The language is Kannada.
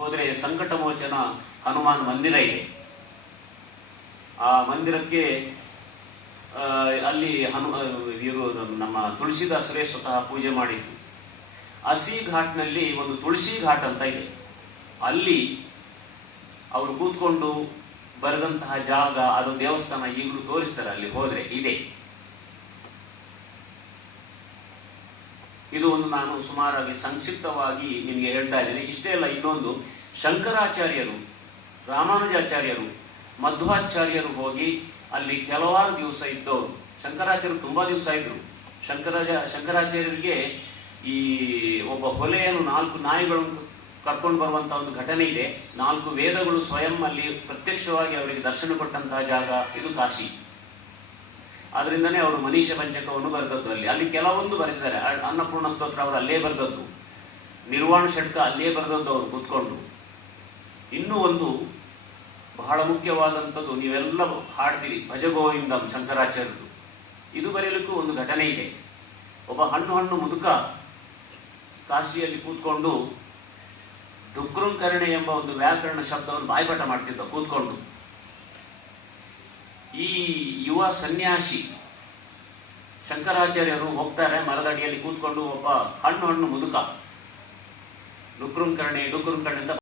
ಹೋದರೆ ಸಂಕಟ ಮೋಚನ ಹನುಮಾನ್ ಮಂದಿರ ಇದೆ. ಆ ಮಂದಿರಕ್ಕೆ ಅಲ್ಲಿ ಇವರು ನಮ್ಮ ತುಳಸಿದಾಸರೇ ಸ್ವತಃ ಪೂಜೆ ಮಾಡಿದ್ದು. ಹಸಿ ಘಾಟ್ನಲ್ಲಿ ಒಂದು ತುಳಸಿ ಘಾಟ್ ಅಂತ ಇದೆ. ಅಲ್ಲಿ ಅವರು ಕೂತ್ಕೊಂಡು ಬರೆದಂತಹ ಜಾಗ, ಅದು ದೇವಸ್ಥಾನ ಈಗಲೂ ತೋರಿಸ್ತಾರೆ. ಅಲ್ಲಿ ಹೋದ್ರೆ ಇದೆ. ಇದು ಒಂದು ನಾನು ಸುಮಾರಾಗಿ ಸಂಕ್ಷಿಪ್ತವಾಗಿ ನಿಮಗೆ ಹೇಳ್ತಾ ಇದ್ದೇನೆ. ಇಷ್ಟೇ ಅಲ್ಲ, ಇನ್ನೊಂದು ಶಂಕರಾಚಾರ್ಯರು, ರಾಮಾನುಜಾಚಾರ್ಯರು, ಮಧ್ವಾಚಾರ್ಯರು ಹೋಗಿ ಅಲ್ಲಿ ಕೆಲವಾರು ದಿವಸ ಇದ್ದವರು. ಶಂಕರಾಚಾರ್ಯರು ತುಂಬಾ ದಿವಸ ಇದ್ರು. ಶಂಕರಾಚಾರ್ಯರಿಗೆ ಈ ಒಬ್ಬ ಹೊಲೆಯನ್ನು 4 ನಾಯಿಗಳನ್ನು ಕರ್ಕೊಂಡು ಬರುವಂತಹ ಒಂದು ಘಟನೆ ಇದೆ. 4 ವೇದಗಳು ಸ್ವಯಂ ಅಲ್ಲಿ ಪ್ರತ್ಯಕ್ಷವಾಗಿ ಅವರಿಗೆ ದರ್ಶನ ಕೊಟ್ಟಂತಹ ಜಾಗ ಇದು ಕಾಶಿ. ಆದ್ರಿಂದನೇ ಅವರು ಮನೀಷ ಪಂಚಕವನ್ನು ಬರೆದದ್ದು ಅಲ್ಲಿ ಕೆಲವೊಂದು ಬರೆದಿದ್ದಾರೆ. ಅನ್ನಪೂರ್ಣ ಸ್ತೋತ್ರ ಅವರು ಅಲ್ಲೇ ಬರೆದದ್ದು, ನಿರ್ವಾಣ ಷಟ್ಕ ಅಲ್ಲೇ ಬರೆದದ್ದು ಅವರು ಕೂತ್ಕೊಂಡು. ಇನ್ನೂ ಒಂದು ಬಹಳ ಮುಖ್ಯವಾದಂಥದ್ದು, ನೀವೆಲ್ಲ ಹಾಡ್ತೀರಿ ಭಜಗೋವಿಂದಂ ಶಂಕರಾಚಾರ್ಯರು. ಇದು ಬರೆಯಲಿಕ್ಕೂ ಒಂದು ಘಟನೆ ಇದೆ. ಒಬ್ಬ ಹಣ್ಣು ಮುದುಕ ಕಾಶಿಯಲ್ಲಿ ಕೂತ್ಕೊಂಡು ಡುಕ್ರುಂಕರಣೆ ಎಂಬ ಒಂದು ವ್ಯಾಕರಣ ಶಬ್ದವನ್ನು ಬಾಯ್ಪಾಠ ಮಾಡ್ತಿದ್ದ ಕೂತ್ಕೊಂಡು. ಈ ಯುವ ಸನ್ಯಾಸಿ ಶಂಕರಾಚಾರ್ಯರು ಹೋಗ್ತಾರೆ, ಮರದಡಿಯಲ್ಲಿ ಕೂತ್ಕೊಂಡು ಒಬ್ಬ ಹಣ್ಣು ಮುದುಕ ಡುಕ್ರುಂಕರಣೆ ಅಂತ